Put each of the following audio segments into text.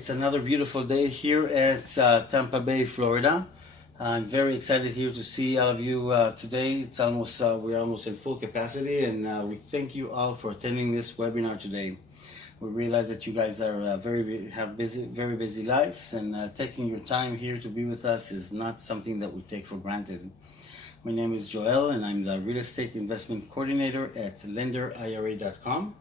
It's another beautiful day here at Tampa Bay, Florida. I'm very excited here to see all of you today. It's almost we're almost in full capacity, and we thank you all for attending this webinar today. We realize that you guys are very busy lives, and taking your time here to be with us is not something that we take for granted. My name is Joel, and I'm the Real Estate Investment Coordinator at LenderIRA.com.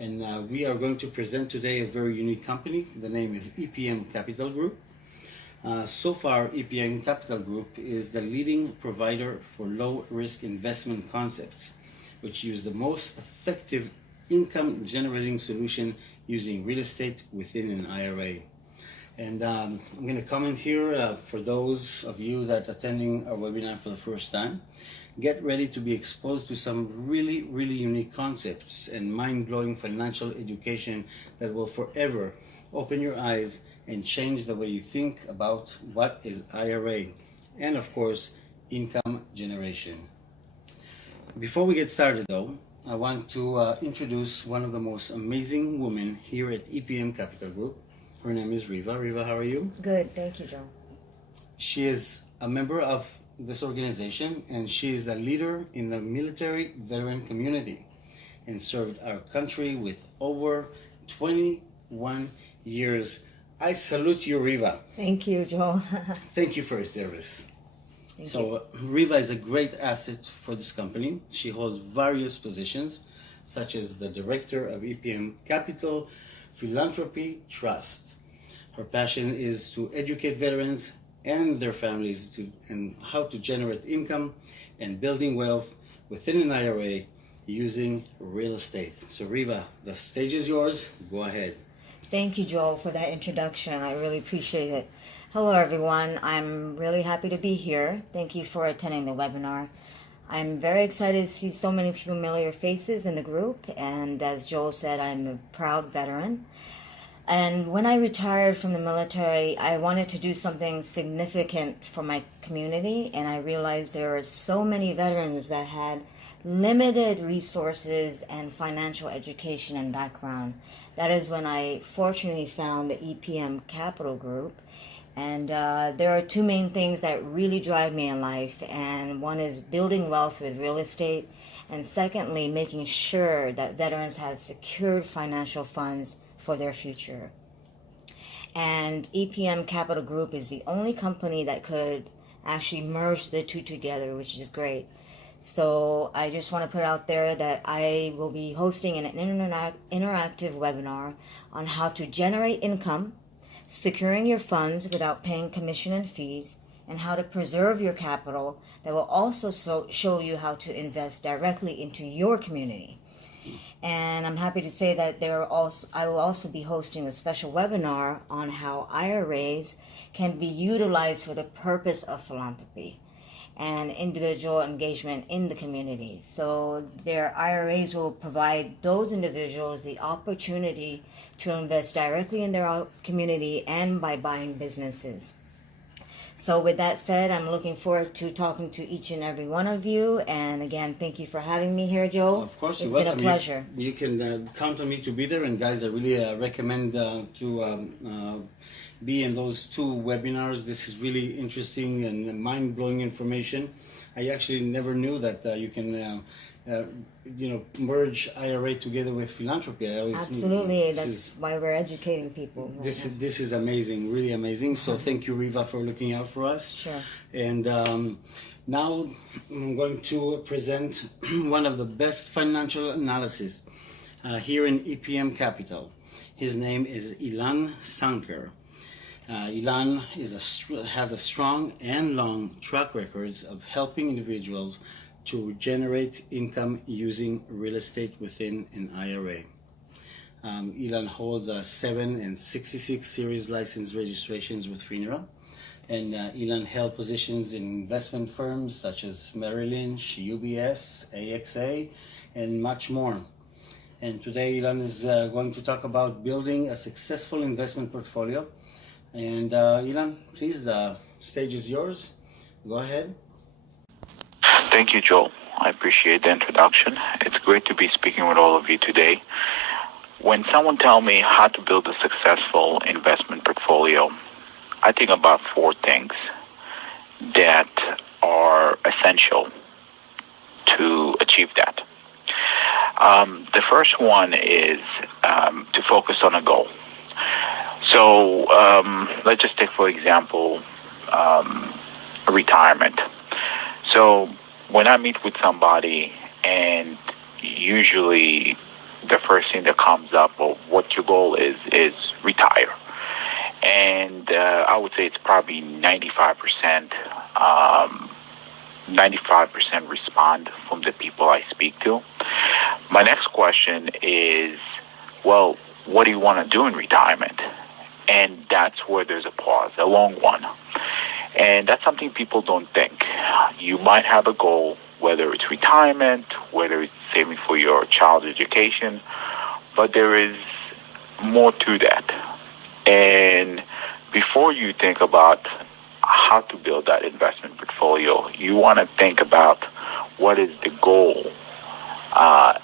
And we are going to present today a very unique company. The name is EPM Capital Group. So far, EPM Capital Group is the leading provider for low-risk investment concepts, which use the most effective income-generating solution using real estate within an IRA. And I'm going to comment here for those of you that are attending our webinar for the first time. Get ready to be exposed to some really unique concepts and mind-blowing financial education that will forever open your eyes and change the way you think about what is IRA and, of course, income generation. Before we get started, though, I want to introduce one of the most amazing women here at EPM Capital Group. Her name is Riva. Riva, how are you? Good, thank you, Joe. She is a member of this organization, and she is a leader in the military veteran community and served our country with over 21 years. I salute you, Riva. Thank you, Joe. Thank you for your service. Thank you. Riva is a great asset for this company. She holds various positions, such as the director of EPM Capital Philanthropy Trust. Her passion is to educate veterans and their families and how to generate income and building wealth within an IRA using real estate. So Riva, the stage is yours. Go ahead. Thank you, Joe, for that introduction. I really appreciate it. Hello, everyone. I'm really happy to be here. Thank you for attending the webinar. I'm very excited to see so many familiar faces in the group, and as Joel said, I'm a proud veteran. And when I retired from the military, I wanted to do something significant for my community, and I realized there were so many veterans that had limited resources and financial education and background. That is when I fortunately found the EPM Capital Group. And there are two main things that really drive me in life, and one is building wealth with real estate, and secondly, making sure that veterans have secured financial funds for their future. And EPM Capital Group is the only company that could actually merge the two together, which is great. So I just want to put out there that I will be hosting an interactive webinar on how to generate income, securing your funds without paying commission and fees, and how to preserve your capital that will also show you how to invest directly into your community. And I'm happy to say that I will also be hosting a special webinar on how IRAs can be utilized for the purpose of philanthropy and individual engagement in the community. So their IRAs will provide those individuals the opportunity to invest directly in their community and by buying businesses. So with that said, I'm looking forward to talking to each and every one of you. And again, thank you for having me here, Joe. Of course, it's you're been welcome. A pleasure. You can count on me to be there. And guys, I really recommend to be in those two webinars. This is really interesting and mind-blowing information. I actually never knew that you can merge IRA together with philanthropy. Absolutely, that's why we're educating people. This is amazing, really amazing. So thank you, Riva, for looking out for us. Sure. And now I'm going to present one of the best financial analysts here in EPM Capital. His name is Ilan Sanker. Ilan has a strong and long track record of helping individuals to generate income using real estate within an IRA. Ilan holds a 7 and 66 series license registrations with FINRA, and Ilan held positions in investment firms such as Merrill Lynch, UBS, AXA, and much more. And today Ilan is going to talk about building a successful investment portfolio. And Ilan, please, the stage is yours. Go ahead. Thank you, Joel. I appreciate the introduction. It's great to be speaking with all of you today. When someone tells me how to build a successful investment portfolio, I think about four things that are essential to achieve that. The first one is to focus on a goal. So let's just take, for example, retirement. So when I meet with somebody, and usually the first thing that comes up, or what your goal is retire. And I would say it's probably 95% respond from the people I speak to. My next question is, well, what do you want to do in retirement? And that's where there's a pause, a long one. And that's something people don't think. You might have a goal, whether it's retirement, whether it's saving for your child's education, but there is more to that. And before you think about how to build that investment portfolio, you want to think about what is the goal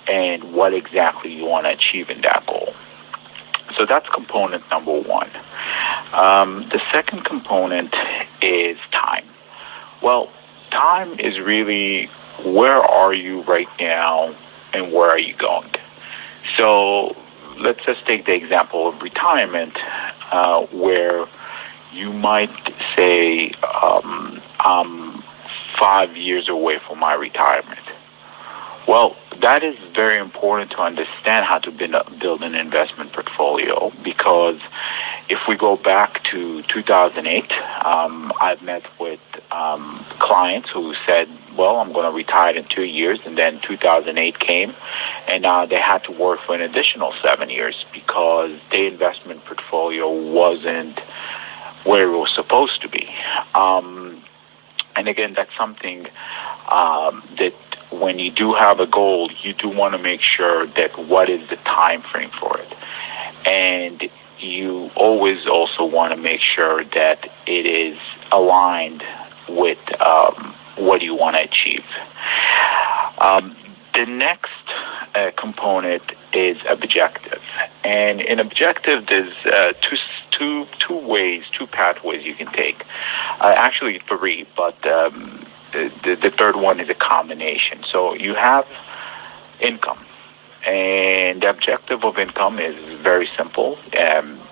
and what exactly you want to achieve in that goal. So that's component number one. The second component is time. Well, time is really where are you right now and where are you going? So let's just take the example of retirement, where you might say, I'm 5 years away from my retirement. Well, that is very important to understand how to build an investment portfolio, because if we go back to 2008, I've met with clients who said, well, I'm going to retire in 2 years, and then 2008 came, and now they had to work for an additional 7 years because their investment portfolio wasn't where it was supposed to be. And again, that's something that when you do have a goal, you do want to make sure that what is the time frame for it. And you always also want to make sure that it is aligned with what you want to achieve. The next component is objective. And in objective, there's two pathways you can take. Actually, three, but the third one is a combination. So you have income. And the objective of income is very simple.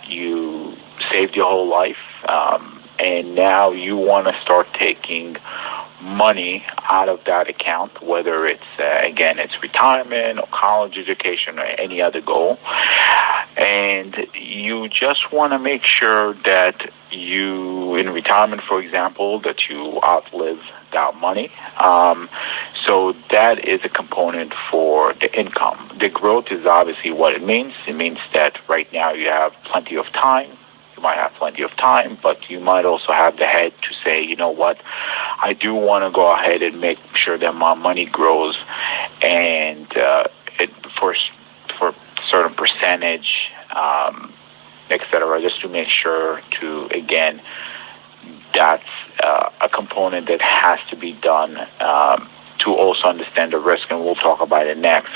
You saved your whole life, and now you want to start taking money out of that account, whether it's, again, it's retirement or college education or any other goal. And you just want to make sure that you, in retirement, for example, that you outlive that money. So that is a component for the income. The growth is obviously what it means. It means that right now you have plenty of time. You might have plenty of time, but you might also have the head to say, you know what, I do want to go ahead and make sure that my money grows, and for certain percentage, etc., just to make sure to, again, that's a component that has to be done to also understand the risk, and we'll talk about it next.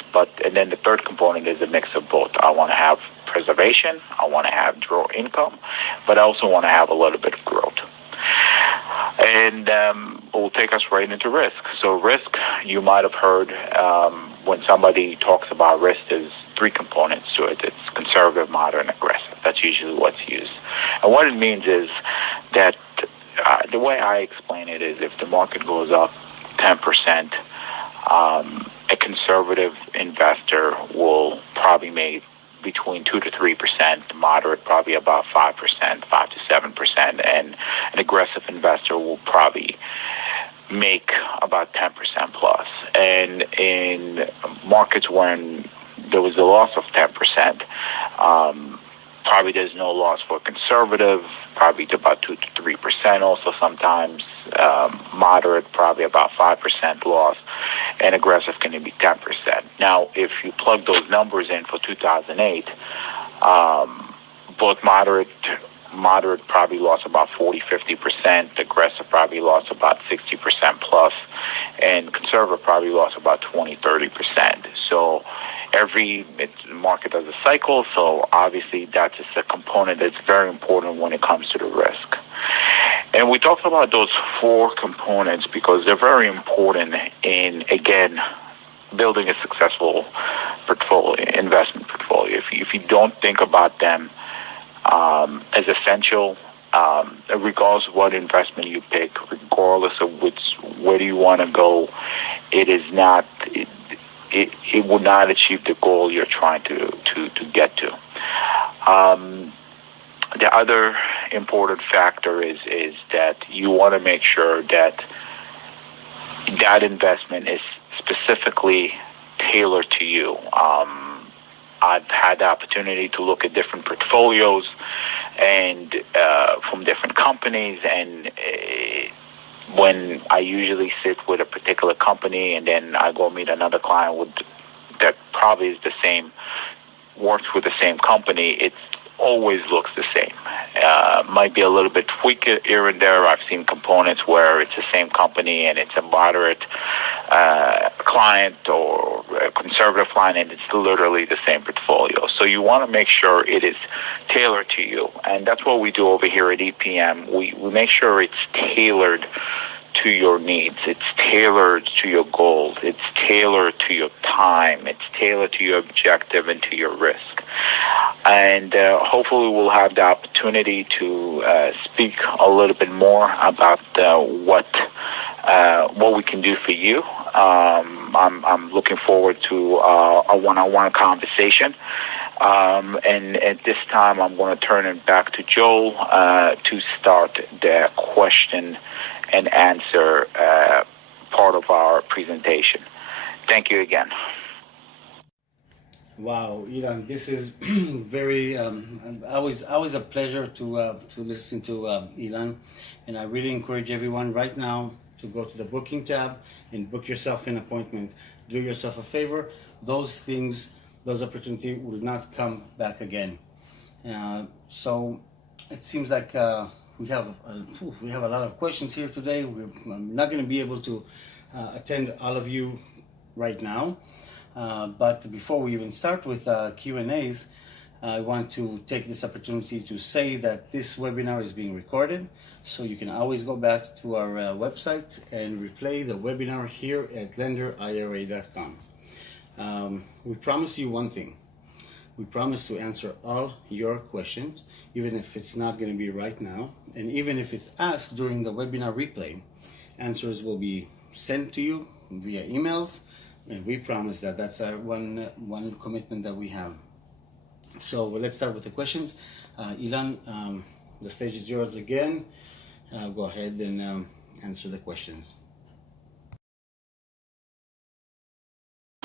And then the third component is a mix of both. I want to have preservation, I want to have draw income, but I also want to have a little bit of growth. And will take us right into risk. So risk, you might have heard when somebody talks about risk, there's three components to it. It's conservative, moderate, and aggressive. That's usually what's used. And what it means is that the way I explain it is if the market goes up 10%, a conservative investor will probably make between 2 to 3%, moderate probably about 5%, 5 to 7%, and an aggressive investor will probably make about 10% plus. And in markets when there was a loss of 10%, probably there's no loss for conservative, probably to about 2 to 3% also sometimes, moderate probably about 5% loss, and aggressive can be 10%. Now, if you plug those numbers in for 2008, both moderate probably lost about 40-50%, aggressive probably lost about 60% plus, and conservative probably lost about 20-30%. So market has a cycle, so obviously that's just a component that's very important when it comes to the risk. And we talked about those 4 components because they're very important in, again, building a successful investment portfolio. If you don't think about them as essential, regardless of what investment you pick, regardless of where do you want to go, it will not achieve the goal you're trying to get to. The other important factor is that you want to make sure that investment is specifically tailored to you. I've had the opportunity to look at different portfolios and from different companies, and when I usually sit with a particular company and then I go meet another client that probably is the same, works with the same company, it always looks the same. Might be a little bit tweaked here and there. I've seen components where it's the same company and it's a moderate client or a conservative client, and it's literally the same portfolio. So you want to make sure it is tailored to you, and that's what we do over here at EPM. We make sure it's tailored to your needs. It's tailored to your goals. It's tailored to your time. It's tailored to your objective and to your risk. And hopefully we'll have the opportunity to speak a little bit more about what we can do for you. I'm looking forward to a one-on-one conversation. And at this time, I'm going to turn it back to Joel to start the question and answer part of our presentation. Thank you again. Wow, Ilan, this is very always a pleasure to listen to Ilan, and I really encourage everyone right now to go to the booking tab and book yourself an appointment. Do yourself a favor. Those opportunities will not come back again. So it seems like we have a lot of questions here today. I'm not going to be able to attend all of you right now. But before we even start with Q&As, I want to take this opportunity to say that this webinar is being recorded, so you can always go back to our website and replay the webinar here at lenderira.com. We promise you one thing. We promise to answer all your questions, even if it's not going to be right now, and even if it's asked during the webinar replay, answers will be sent to you via emails. And we promise that that's our one commitment that we have. So let's start with the questions. Ilan, the stage is yours again. Go ahead and answer the questions.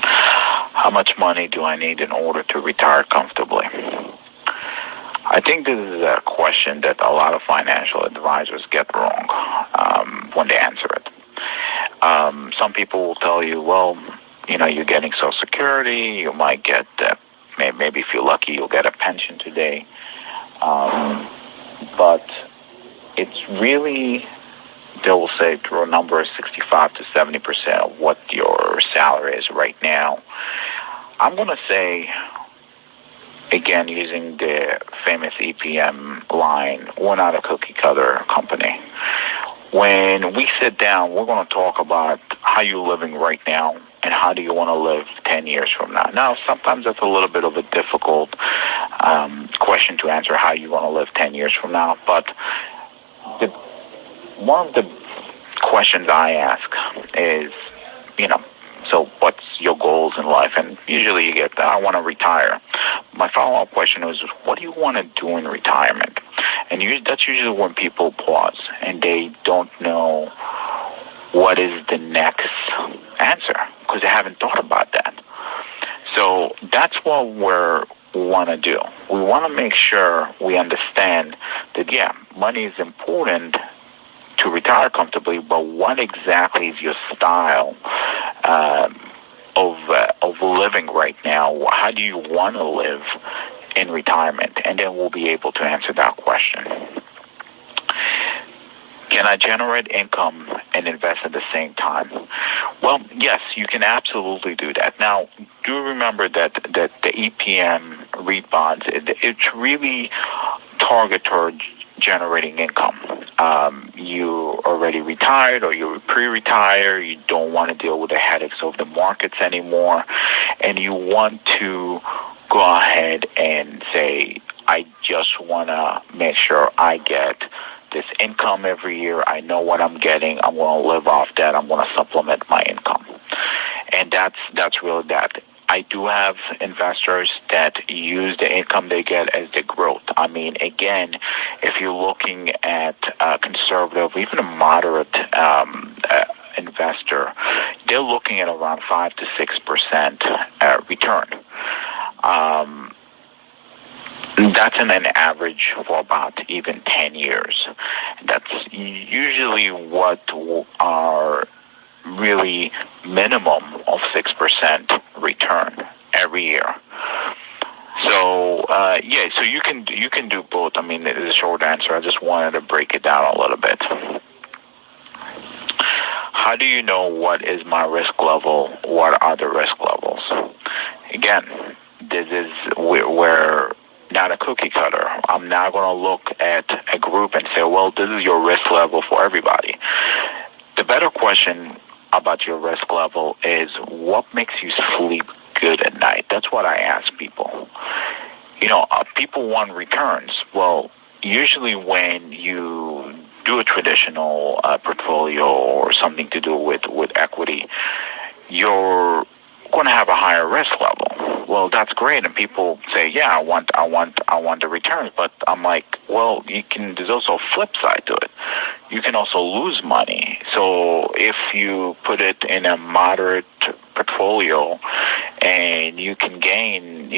How much money do I need in order to retire comfortably? I think this is a question that a lot of financial advisors get wrong when they answer it. Some people will tell you, well, you're getting Social Security, you might get, maybe if you're lucky, you'll get a pension today. But it's really, they will say through a number of 65 to 70% of what your salary is right now. I'm going to say, again, using the famous EPM line, we're not a cookie-cutter company. When we sit down, we're going to talk about how you're living right now and how do you want to live 10 years from now. Now, sometimes that's a little bit of a difficult question to answer, how you want to live 10 years from now. But one of the questions I ask is, so what's your goals in life? And usually you get, I want to retire. My follow-up question is, what do you want to do in retirement? And that's usually when people pause and they don't know what is the next answer because they haven't thought about that. So that's what we want to do. We want to make sure we understand that, money is important to retire comfortably, but what exactly is your style of living right now? How do you want to live in retirement? And then we'll be able to answer that question. Can I generate income and invest at the same time? Well, yes, you can absolutely do that. Now, do remember that the EPM REIT bonds, it's really target toward generating income. You already retired or you're pre-retired, you don't want to deal with the headaches of the markets anymore, and you want to go ahead and say, I just want to make sure I get this income every year. I know what I'm getting. I'm going to live off that. I'm going to supplement my income. And that's really that. I do have investors that use the income they get as the growth. I mean, again, if you're looking at a conservative, even a moderate investor, they're looking at around 5 to 6% return. That's an average for about even 10 years. That's usually what are really minimum of 6% return every year. So so you can do both. I mean, the short answer. I just wanted to break it down a little bit. How do you know what is my risk level? What are the risk levels? Again, this is where not a cookie cutter. I'm not going to look at a group and say, well, this is your risk level for everybody. The better question about your risk level is, what makes you sleep good at night? That's what I ask people. People want returns. Well, usually when you do a traditional portfolio or something to do with equity, you're going to have a higher risk level. Well, that's great, and people say, "Yeah, I want the returns." But I'm like, well, there's also a flip side to it. You can also lose money. So if you put it in a moderate portfolio, and you can gain,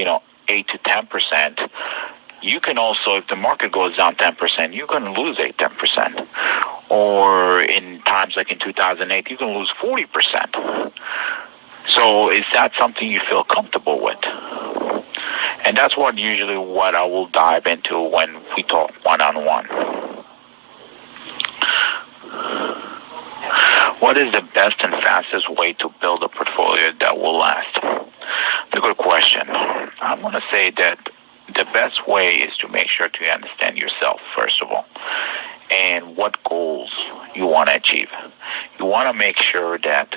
8 to 10%. You can also, if the market goes down 10%, you're going to lose 8-10%. Or in times like in 2008, you can lose 40%. So is that something you feel comfortable with? And that's what I will dive into when we talk one-on-one. What is the best and fastest way to build a portfolio that will last? It's a good question. I'm going to say that the best way is to make sure to understand yourself, first of all, and what goals you want to achieve. You want to make sure that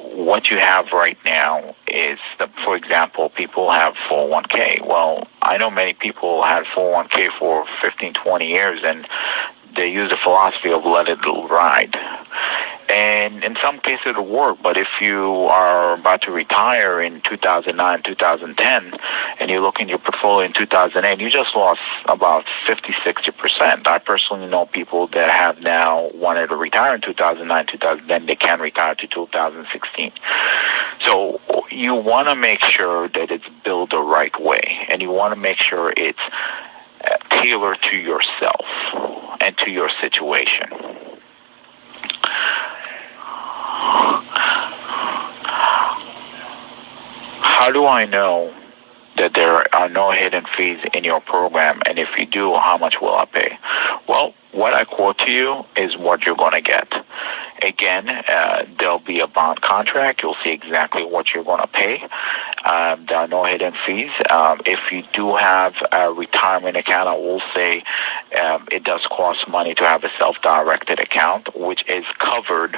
what you have right now is, for example, people have 401k. Well, I know many people had 401k for 15, 20 years, and they use the philosophy of let it ride. And in some cases it'll work, but if you are about to retire in 2009, 2010, and you look in your portfolio in 2008, you just lost about 50, 60%. I personally know people that have now wanted to retire in 2009, 2010, they can retire to 2016. So you want to make sure that it's built the right way, and you want to make sure it's tailored to yourself and to your situation. How do I know that there are no hidden fees in your program? And if you do, how much will I pay? Well, what I quote to you is what you're going to get. Again, there'll be a bond contract. You'll see exactly what you're going to pay. There are no hidden fees. If you do have a retirement account, I will say it does cost money to have a self-directed account, which is covered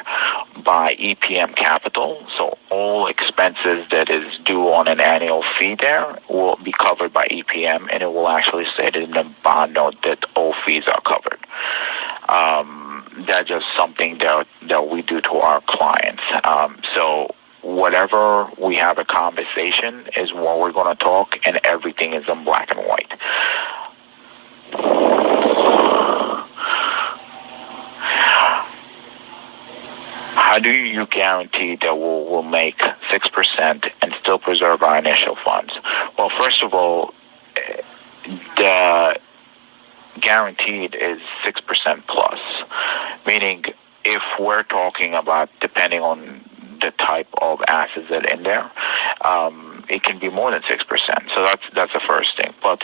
by EPM Capital. So all expenses that is due on an annual fee there will be covered by EPM, and it will actually say in the bond note that all fees are covered. That's just something that we do to our clients. So whatever we have a conversation is what we're going to talk, and everything is in black and white. How do you guarantee that we'll make 6% and still preserve our initial funds? Well, first of all, the guaranteed is 6% plus, meaning if we're talking about, depending on the type of assets that are in there, it can be more than 6%. So that's the first thing. But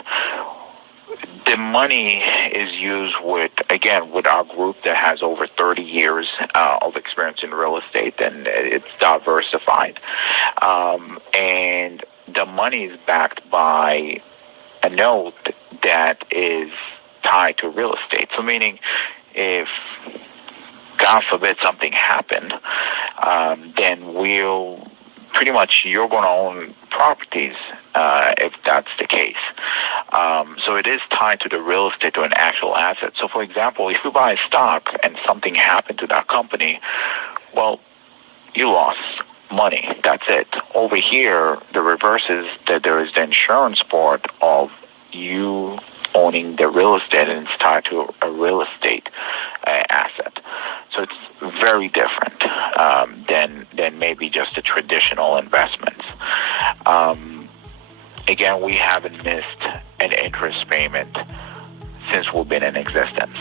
the money is used with our group that has over 30 years of experience in real estate, and it's diversified. And the money is backed by a note that is tied to real estate. So meaning if, God forbid, something happened, then pretty much you're going to own properties if that's the case. So it is tied to the real estate, to an actual asset. So, for example, if you buy a stock and something happened to that company, well, you lost money. That's it. Over here, the reverse is that there is the insurance part of you owning the real estate, and it's tied to a real estate asset. So it's very different than maybe just the traditional investments. Again, we haven't missed an interest payment since we've been in existence.